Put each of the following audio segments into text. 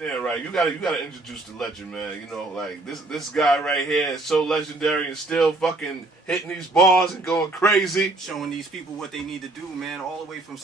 Yeah, right. You gotta introduce the legend, man. You know, like this guy right here is so legendary and still fucking hitting these bars and going crazy. Showing these people what they need to do, man, all the way from the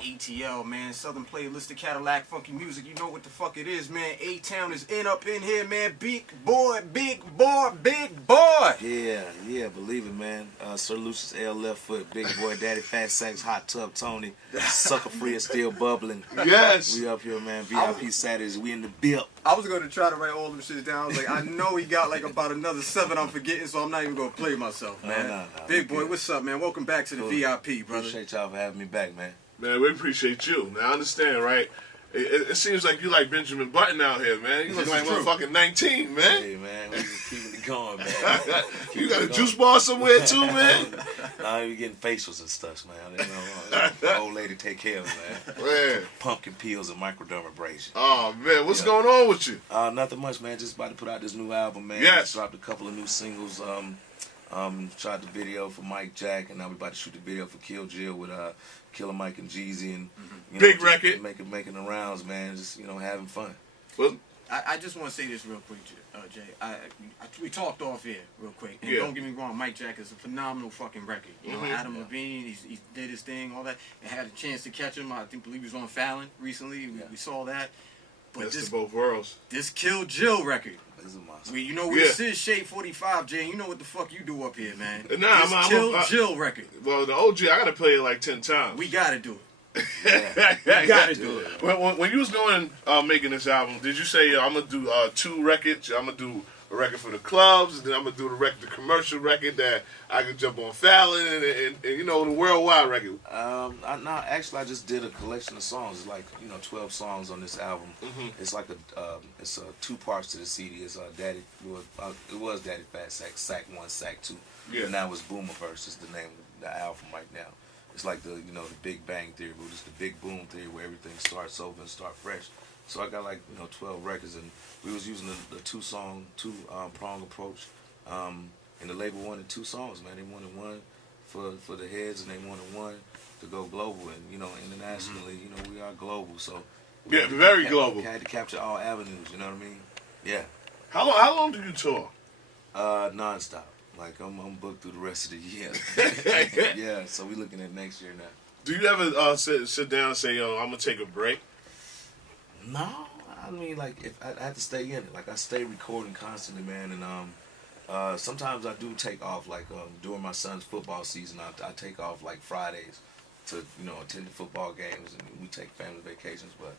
ATL, man, Southern Playlist to Cadillac Funky Music. You know what the fuck it is, man. A-Town is up in here, man. Big boy, big boy, big boy. Yeah, believe it, man. Sir Lucius L. Left Foot, Big Boy, Daddy Fat Sacks, Hot Tub Tony, Sucker Free is still bubbling. Yes. We up here, man. VIP Saturdays, we in the build. I was going to try to write all them shit down. I was like, I know he got like about another 7 I'm forgetting, so I'm not even going to play myself, man. No. Big boy, what's up, man? Welcome back to the VIP, brother. Appreciate y'all for having me back, man. Man, we appreciate you. Now, I understand, right? It seems like you like Benjamin Button out here, man. You look like motherfucking 19, man. Hey, man, we just keeping it going, man. You got a juice bar somewhere, too, man? Nah, we getting facials and stuff, man. You know, the old lady take care of it, man. Man. Pumpkin peels and microdermabrasion. Oh, man, what's going on with you? Nothing much, man. Just about to put out this new album, man. Yes. Dropped a couple of new singles. Shot the video for Mike Jack, and now we about to shoot the video for Kill Jill with Killer Mike and Jeezy, and Big record. making the rounds, man. Just having fun. Well, I just want to say this real quick, Jay. We talked off here real quick, and Yeah. don't get me wrong, Mike Jack is a phenomenal fucking record. You know, Adam Levine, he did his thing, all that. I had a chance to catch him. I believe he was on Fallon recently. We saw that. But best of both worlds. this Kill Jill record. This is a monster. You know, this is Shade 45, Jay. You know what the fuck you do up here, man. Nah, this Kill Jill record. Well, the OG, I gotta play it like 10 times. We gotta do it. You gotta do it. When you was going making this album, did you say I'm gonna do 2 records? I'm gonna do a record for the clubs, and then I'm gonna do the commercial record that I can jump on Fallon and you know, the worldwide record. Actually, I just did a collection of songs. It's like 12 songs on this album. It's like it's 2 parts to the CD. It's it was Daddy Fat Sack, Sack 1, Sack 2. Yeah. And now it's Boomerverse is the name of the album right now. It's like the Big Bang Theory, but it's the Big Boom Theory where everything starts over and start fresh. So I got like 12 records, and we was using the two prong approach. And the label wanted 2 songs, man. They wanted one for the heads, and they wanted one to go global. And internationally, we are global, so Very global. Had to capture all avenues. You know what I mean? Yeah. How long do you tour? Non-stop. Like I'm booked through the rest of the year. Yeah. So we looking at next year now. Do you ever sit down and say, "Yo, I'm gonna take a break"? No, I mean, like, if I have to stay in it. Like, I stay recording constantly, man, and sometimes I do take off. Like, during my son's football season, I take off like Fridays to attend the football games, and we take family vacations. But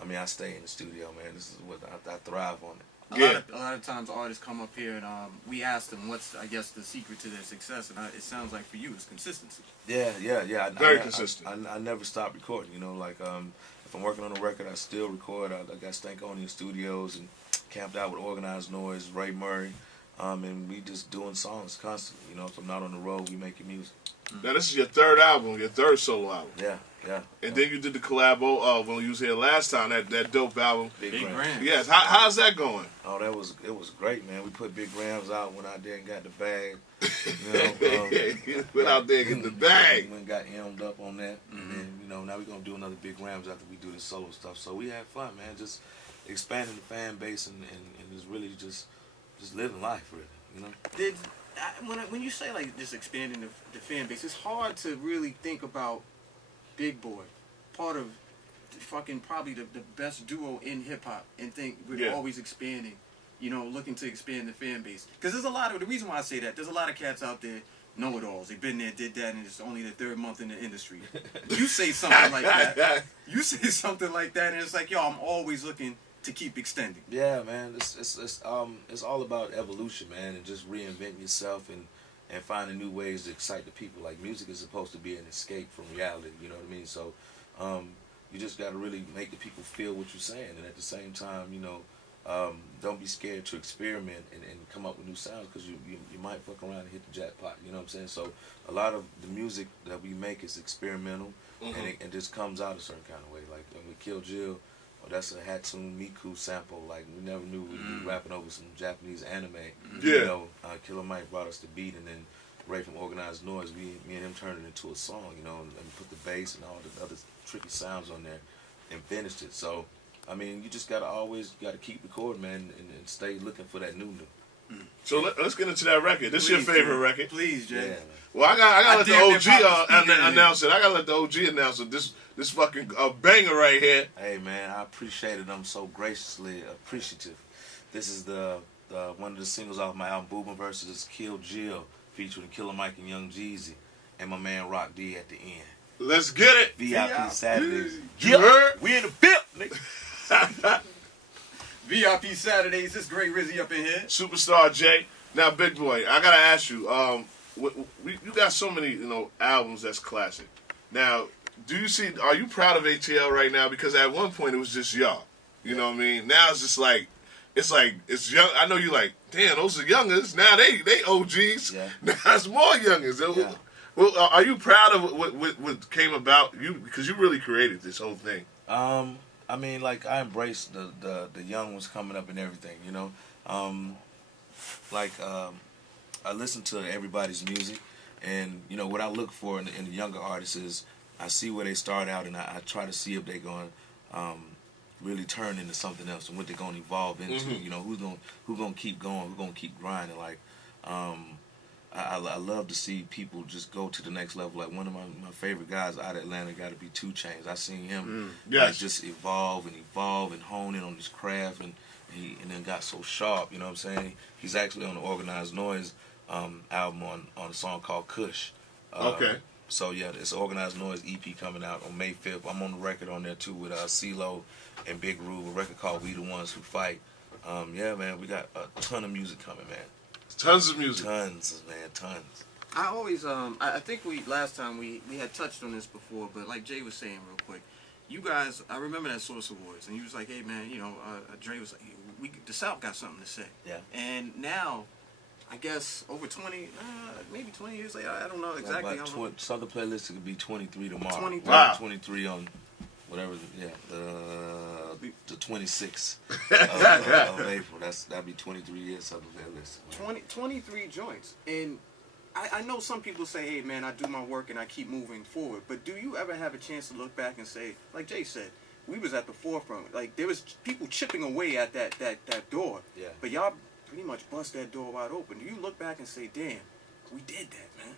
I mean, I stay in the studio, man. This is what I thrive on it. A lot of times artists come up here and we ask them what's, I guess, the secret to their success, and it sounds like for you it's consistency. Yeah. Very consistent. I never stop recording. Like if I'm working on a record, I still record. I got Stankonia Studios and camped out with Organized Noise, Ray Murray, and we just doing songs constantly. If I'm not on the road, we making music. Now this is your 3rd album, your 3rd solo album. Yeah. And then you did the collabo when you was here last time. That dope album. Big Grams. Yes. How's that going? Oh, it was great, man. We put Big Grams out, went out there and got the bag. Went out there and get the bag. We went and got emmed up on that. And then, now we're going to do another Big Grams after we do the solo stuff. So we had fun, man. Just expanding the fan base and just really just living life, really, When you say like just expanding the fan base, it's hard to really think about Big Boy, part of fucking probably the best duo in hip hop, and think we're always expanding, looking to expand the fan base. Because there's a lot of, the reason why I say that, there's a lot of cats out there, know-it-alls. They've been there, did that, and it's only the 3rd month in the industry. You say something like that. You say something like that, and it's like, yo, I'm always looking to keep extending. Yeah, man. It's all about evolution, man, and just reinventing yourself and finding new ways to excite the people. Like, music is supposed to be an escape from reality, you know what I mean? So you just got to really make the people feel what you're saying, and at the same time, don't be scared to experiment and come up with new sounds, because you might fuck around and hit the jackpot, you know what I'm saying? So a lot of the music that we make is experimental, and it just comes out a certain kind of way. Like when we Kill Jill, that's a Hatsune Miku sample. Like, we never knew we'd be rapping over some Japanese anime. Yeah. Killer Mike brought us the beat, and then Ray from Organized Noise, me and him turned it into a song, and put the bass and all the other tricky sounds on there and finished it. So I mean, you just gotta keep recording, man, and stay looking for that new. So let's get into that record. This is your favorite record? Please, Jay. Yeah, Well, I gotta let the OG announce it. it. I gotta let the OG announce it. This fucking banger right here. Hey, man, I appreciate it. I'm so graciously appreciative. This is the one of the singles off my album, Boobin versus Kill Jill, featuring Killer Mike and Young Jeezy, and my man Rock D at the end. Let's get it. VIP Saturdays. You heard? We in the field, nigga. VIP Saturdays. This great Rizzy up in here. Superstar J. Now, Big Boy, I gotta ask you. You got so many, albums that's classic. Now, are you proud of ATL right now? Because at one point it was just y'all. You know what I mean? Now it's just like, it's young. I know you like, damn, those are youngers. Now they OGs. Yeah. Now it's more youngers. Yeah. Well, are you proud of what came about? Because you really created this whole thing. I mean, like, I embrace the young ones coming up and everything, I listen to everybody's music, and, what I look for in the younger artists is I see where they start out, and I try to see if they're going to really turn into something else and what they're going to evolve into, Mm-hmm. who's gonna keep going, who's going to keep grinding, I love to see people just go to the next level. Like, one of my favorite guys out of Atlanta got to be 2 Chainz. I seen him just evolve and hone in on his craft, and then got so sharp. You know what I'm saying? He's actually on the Organized Noise album on a song called Kush. Okay. So yeah, it's Organized Noise EP coming out on May 5th. I'm on the record on there too with CeeLo and Big Rube, a record called We the Ones Who Fight. Yeah, man, we got a ton of music coming, man. Tons of music. Tons, man, tons. I always, I think last time we had touched on this before, but like Jay was saying real quick, you guys, I remember that Source Awards, and you was like, hey man, Dre was like, the South got something to say. Yeah. And now, I guess over 20, maybe 20 years later, I don't know exactly. Southern Playlist could be 23 tomorrow. 23. Wow. 23 on whatever, the 26th of April. That'd be 23 years Southern Playlist. 23 joints. And I know some people say, hey man, I do my work and I keep moving forward. But do you ever have a chance to look back and say, like Jay said, we was at the forefront. Like, there was people chipping away at that door. Yeah. But y'all pretty much bust that door wide open. Do you look back and say, damn, we did that, man?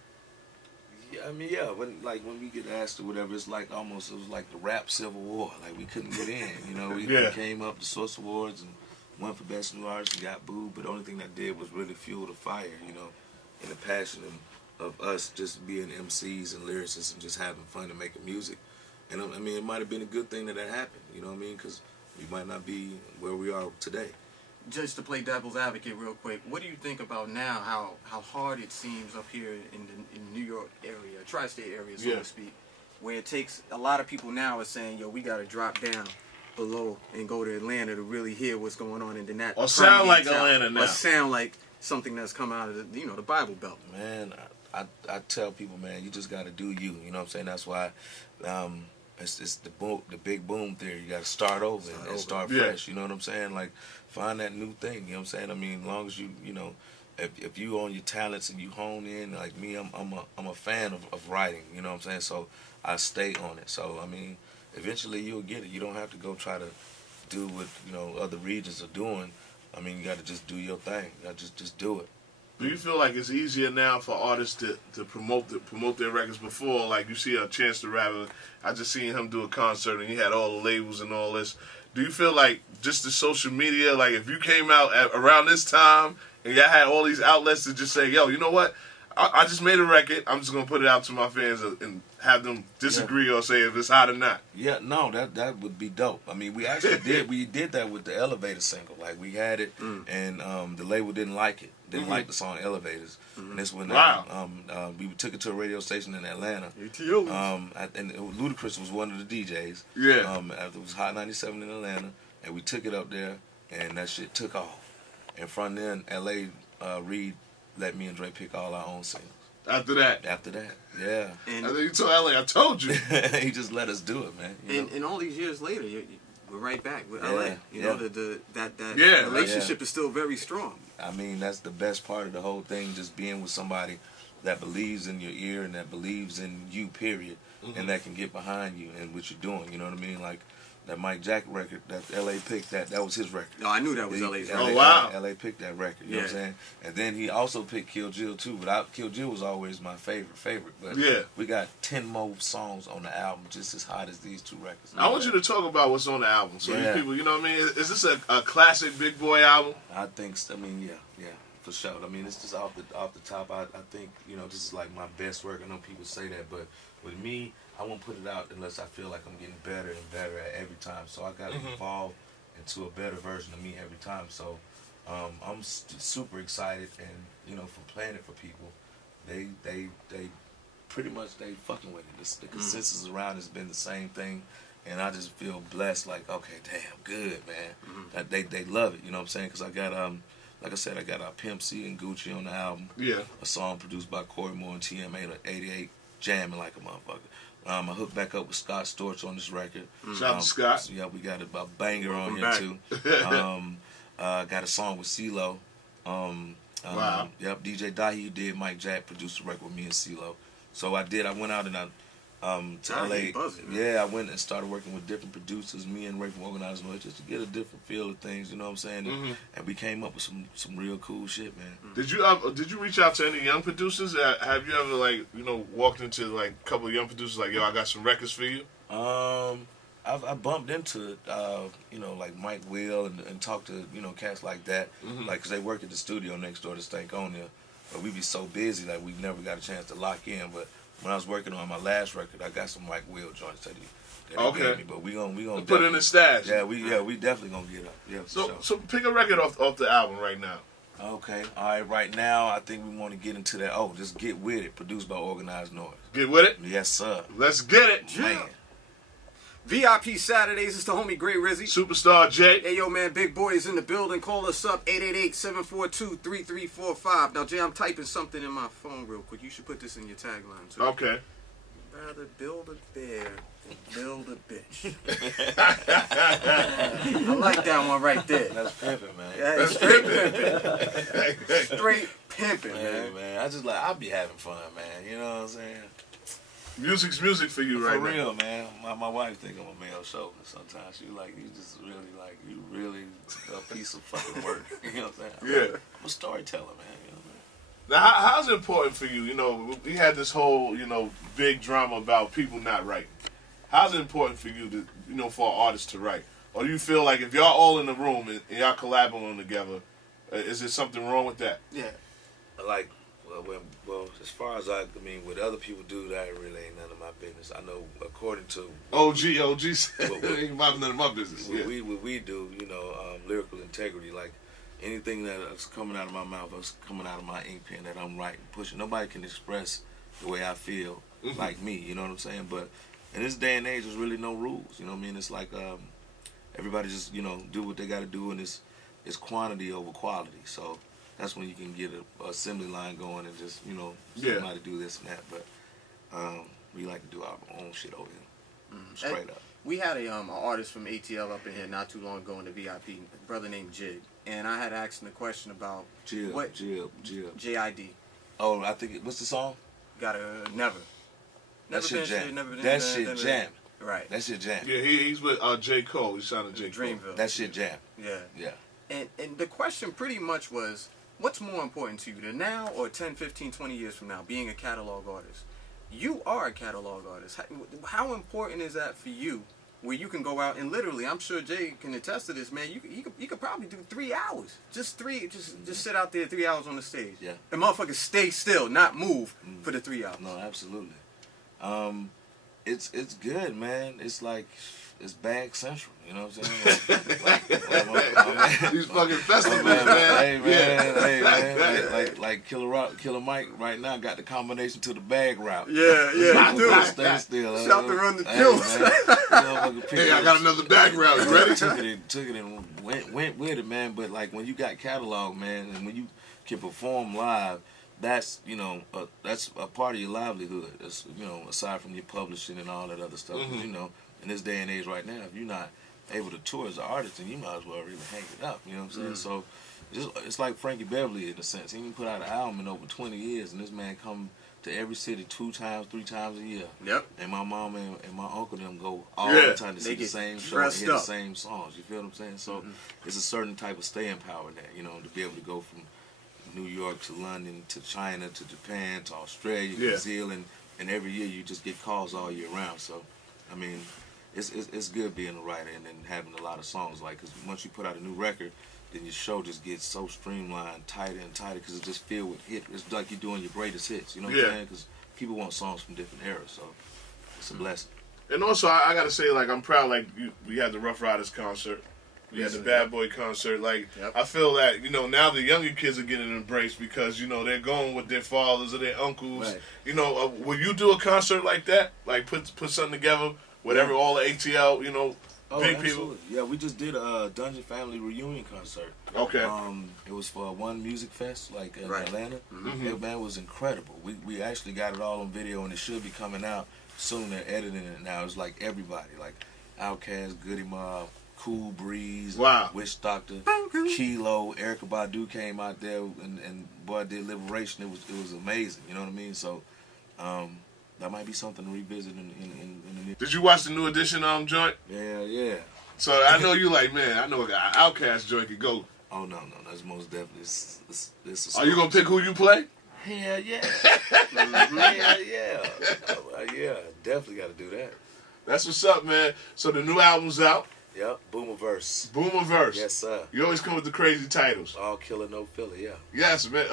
Yeah, I mean, yeah. When we get asked or whatever, it was like the rap Civil War. Like, we couldn't get in. We came up to Source Awards and went for Best New Artist and got booed. But the only thing that did was really fuel the fire, and the passion of us just being MCs and lyricists and just having fun and making music. And I mean, it might have been a good thing that happened. You know what I mean? Because we might not be where we are today. Just to play devil's advocate real quick, what do you think about now how hard it seems up here in the New York area, tri-state area, so to speak, where it takes a lot of people now are saying, yo, we got to drop down below and go to Atlanta to really hear what's going on, and then that or sound like Atlanta now, or sound like something that's come out of the Bible Belt. Man, I tell people, man, you just got to do you. You know what I'm saying? That's why it's the big boom theory. You got to start over and start fresh. You know what I'm saying? Like, find that new thing. You know what I'm saying? I mean, as long as you if you own your talents and you hone in, like me, I'm a fan of writing. You know what I'm saying? So I stay on it. So I mean, eventually you'll get it. You don't have to go try to do what other regions are doing. I mean, you got to just do your thing. You got to just do it. Do you feel like it's easier now for artists to promote their records before? Like, you see a Chance the Rapper, I just seen him do a concert and he had all the labels and all this. Do you feel like just the social media, like if you came out around this time and y'all had all these outlets to just say, yo, you know what? I just made a record. I'm just going to put it out to my fans and have them disagree or say if it's hot or not. Yeah, no, that would be dope. I mean, we actually did that with the Elevator single. Like, we had it, and the label didn't like it. Didn't like the song Elevators. And this when we took it to a radio station in Atlanta. And Ludacris was one of the DJs. Yeah. It was Hot 97 in Atlanta, and we took it up there, and that shit took off. And from then, L.A. Reid let me and Dre pick all our own singles. After that, yeah. And then you told LA, I told you. He just let us do it, man. And all these years later, we're right back with LA. That relationship is still very strong. I mean, that's the best part of the whole thing, just being with somebody that believes in your ear and that believes in you, period, and that can get behind you and what you're doing. You know what I mean? Like, that Mike Jack record that L.A. picked, that was his record. No, I knew that was LA's record. Oh, wow. L.A. picked that record, you know what I'm saying? And then he also picked Kill Jill too, but Kill Jill was always my favorite. But we got 10 more songs on the album just as hot as these 2 records. I want you to talk about what's on the album. So you people, you know what I mean? Is this a classic Big Boy album? I think, yeah, for sure. I mean, it's just off the top. I think, you know, this is like my best work. I know people say that, but with me, I won't put it out unless I feel like I'm getting better and better at every time. So I got to evolve into a better version of me every time. So I'm super excited, and you know, for playing it for people, they pretty much they fucking with it. The consensus around has been the same thing, and I just feel blessed. Like, okay, damn, good, man. They love it. You know what I'm saying? Because I got like I said, I got Pimp C and Gucci on the album. Yeah. A song produced by Corey Moore and TM88, jamming like a motherfucker. I hooked back up with Scott Storch on this record. Shout out to Scott. So, yeah, we got a banger on here too. Got a song with CeeLo. Wow. Yep, DJ Dahi did Mike Jack produced the record with me and CeeLo. So I went out and to LA. Yeah, I went and started working with different producers, me and Ray from Organized Noise, just to get a different feel of things, you know what I'm saying? And we came up with some real cool shit, man. Did you reach out to any young producers? Have you ever, like, you know, walked into like a couple of young producers like, yo, I got some records for you? I bumped into you know, like Mike Will and talked to, you know, cats like that, like, cause they work at the studio next door to Stankonia, but we be so busy that we never got a chance to lock in. But when I was working on my last record, I got some Mike Will joints that he gave me, but we gonna put it in the stash. Yeah, we definitely gonna get up. Yeah, so pick a record off the album right now. Okay, all right. Right now, I think we want to get into that. Oh, just Get With It, produced by Organized Noise. Get with it. Yes, sir. Let's get it, man. VIP Saturdays, it's the homie Great Rizzy. Superstar Jay. Hey, yo, man, Big Boy is in the building. Call us up, 888-742-3345. Now, Jay, I'm typing something in my phone real quick. You should put this in your tagline, too. Okay. Rather build a bear than build a bitch. I like that one right there. That's pimping, man. Yeah, that's straight pimping. Straight pimping, man. I be having fun, man. You know what I'm saying? Music's music for you right now. For real, man. My wife think I'm a male chauvinist sometimes. She like, you really a piece of fucking work. You know what I'm saying? Yeah. I'm a storyteller, man. You know what I mean? Now, how's it important for you? You know, we had this whole, you know, big drama about people not writing. How's it important for you to, you know, for artists to write? Or do you feel like if y'all all in the room and y'all collaborating together, is there something wrong with that? Yeah. Like, well, as far as I mean, what other people do, that really ain't none of my business. I know, according to OG said, it ain't none of my business. What we do, you know, lyrical integrity, like anything that's coming out of my mouth or coming out of my ink pen that I'm writing, pushing. Nobody can express the way I feel like me. You know what I'm saying? But in this day and age, there's really no rules. You know what I mean? It's like everybody just, you know, do what they got to do, and it's quantity over quality. So that's when you can get a assembly line going and just, you know, somebody do this and that. But we like to do our own shit over here, straight up. We had an artist from ATL up in here not too long ago in the VIP, a brother named Jig, and I had asked him a question about Jib. JID. Oh, I think what's the song? Gotta never. That shit jam. That shit jam. Right. That shit jam. Yeah, he's with J. Cole. He's signed to J. Cole. Dreamville. That shit jam. Yeah. And the question pretty much was, what's more important to you, the now or 10, 15, 20 years from now, being a catalog artist? You are a catalog artist. How important is that for you, where you can go out and literally, I'm sure Jay can attest to this, man, you could probably do 3 hours. Just sit out there 3 hours on the stage. Yeah. And motherfuckers stay still, not move for the 3 hours. No, absolutely. It's good, man. It's like, it's bag central, you know what I'm saying? These fucking festivals, man. Hey, man. Like Killer Mike right now got the combination to the bag route. Yeah, you do. Stay still. Shout to Run the Kills. Hey, I got another bag route. You ready? Took it and went with it, man. But like when you got catalog, man, and when you can perform live, that's, you know, that's a part of your livelihood. That's, you know, aside from your publishing and all that other stuff. You know, in this day and age right now, if you're not able to tour as an artist, then you might as well really hang it up. You know what I'm saying? So it's like Frankie Beverly in a sense. He didn't put out an album in over 20 years, and this man come to every city 2 times, 3 times a year. Yep. And my mom and my uncle them go all Yeah. the time to see the same show and hear the same songs. You feel what I'm saying? So it's a certain type of staying power in that, you know, to be able to go from New York to London to China to Japan to Australia, New Zealand, and every year you just get calls all year round. So, I mean, it's good being a writer and then having a lot of songs. Like, because once you put out a new record, then your show just gets so streamlined, tighter and tighter, because it's just filled with hits. It's like you're doing your greatest hits, you know what I'm saying? Because people want songs from different eras, so it's a blessing. And also, I gotta say, like, I'm proud. Like, we had the Rough Riders concert, we had the Bad Boy concert. Like, I feel that, you know, now the younger kids are getting embraced because, you know, they're going with their fathers or their uncles. Right. You know, will you do a concert like that? Like, put something together, whatever, all the ATL, you know, big absolutely. people. Yeah, we just did a Dungeon Family reunion concert. Okay. It was for One Music Fest, like in Atlanta. That man was incredible. We actually got it all on video, and it should be coming out soon. They're editing it now. It's like everybody, like Outkast, Goody Mob, Cool Breeze, Witch Doctor, Kilo, Erykah Badu came out there, and boy, did Liberation. It was amazing. You know what I mean? So. That might be something to revisit in the near. Did you watch the New Edition joint? Yeah. So I know you like, man, I know an Outkast joint could go. Oh no, that's most definitely. It's Are you gonna pick who you play? Hell yeah. Hell yeah. Yeah, definitely got to do that. That's what's up, man. So the new album's out. Yep, Boomerverse. Boomerverse. Yes, sir. You always come with the crazy titles. All killer, no filler, yeah. Yes, man.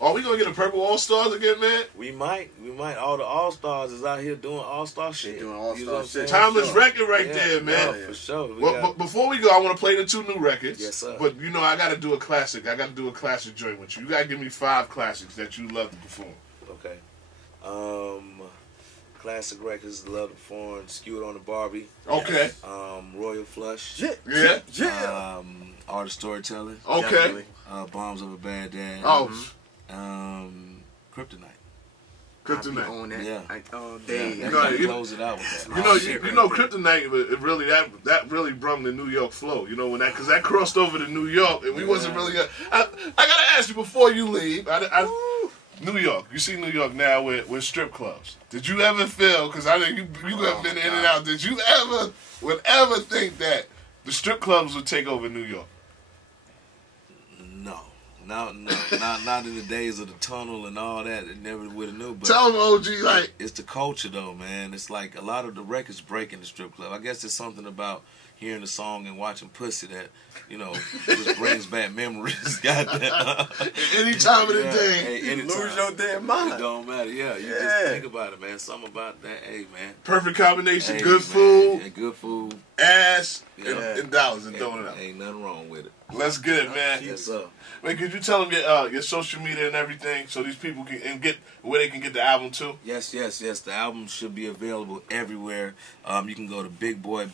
Are we gonna get a Purple All Stars again, man? We might. All the All Stars is out here doing All Star shit. Doing All-Star shit. Timeless record right there, man. Yeah, for sure. But before we go, I want to play the 2 new records. Yes, sir. But you know, I got to do a classic. I got to do a classic joint with you. You got to give me 5 classics that you love to perform. Okay. Classic records, Love the Foreign, Skewed on the Barbie. Okay. Royal Flush. Yeah. Art of Storytelling. Okay. Bombs of a Bad Dad. Oh. Kryptonite. Kryptonite. On that. Yeah. All day. You close it out with that. You know, Kryptonite. It really that really brought the New York flow. You know, when because that crossed over to New York, and we wasn't really. I gotta ask you before you leave. New York. You see New York now with strip clubs. Did you ever feel? Because I know you have been in and out. Did you would ever think that the strip clubs would take over New York? No. Not in the days of the tunnel and all that. It never would have knew. But tell them, OG, like it's the culture though, man. It's like a lot of the records break in the strip club. I guess it's something about hearing the song and watching Pussy that, you know, just brings back memories. Goddamn. Any time of the day. Hey, anytime. Lose your damn mind. It don't matter. Yeah, you just think about it, man. Something about that. Hey, man. Perfect combination. Hey, good man. food. Yeah, good food. Ass and dollars and throwing it out. Ain't nothing wrong with it. Let's get it, man. Yes, sir. Wait, could you tell them your social media and everything so these people can get where they can get the album too? Yes. The album should be available everywhere. You can go to BigBoy.com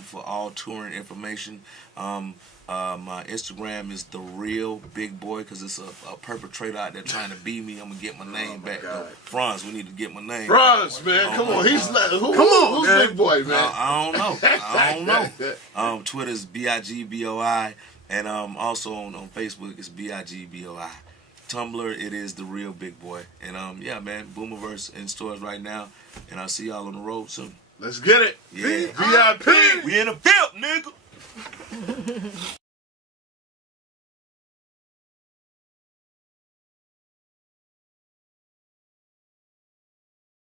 for all touring information. My Instagram is The Real Big Boy because it's a perpetrator out there trying to be me. I'm going to get my name back. Franz, we need to get my name. Franz, man, come on. Who's Big Boy, man? I don't know. Twitter's BIGBOI. And also on Facebook, it's BIGBOI. Tumblr, it is The Real Big Boy. And yeah, man, Boomerverse in stores right now. And I'll see y'all on the road soon. Let's get it. Yeah. VIP. We in the field, nigga.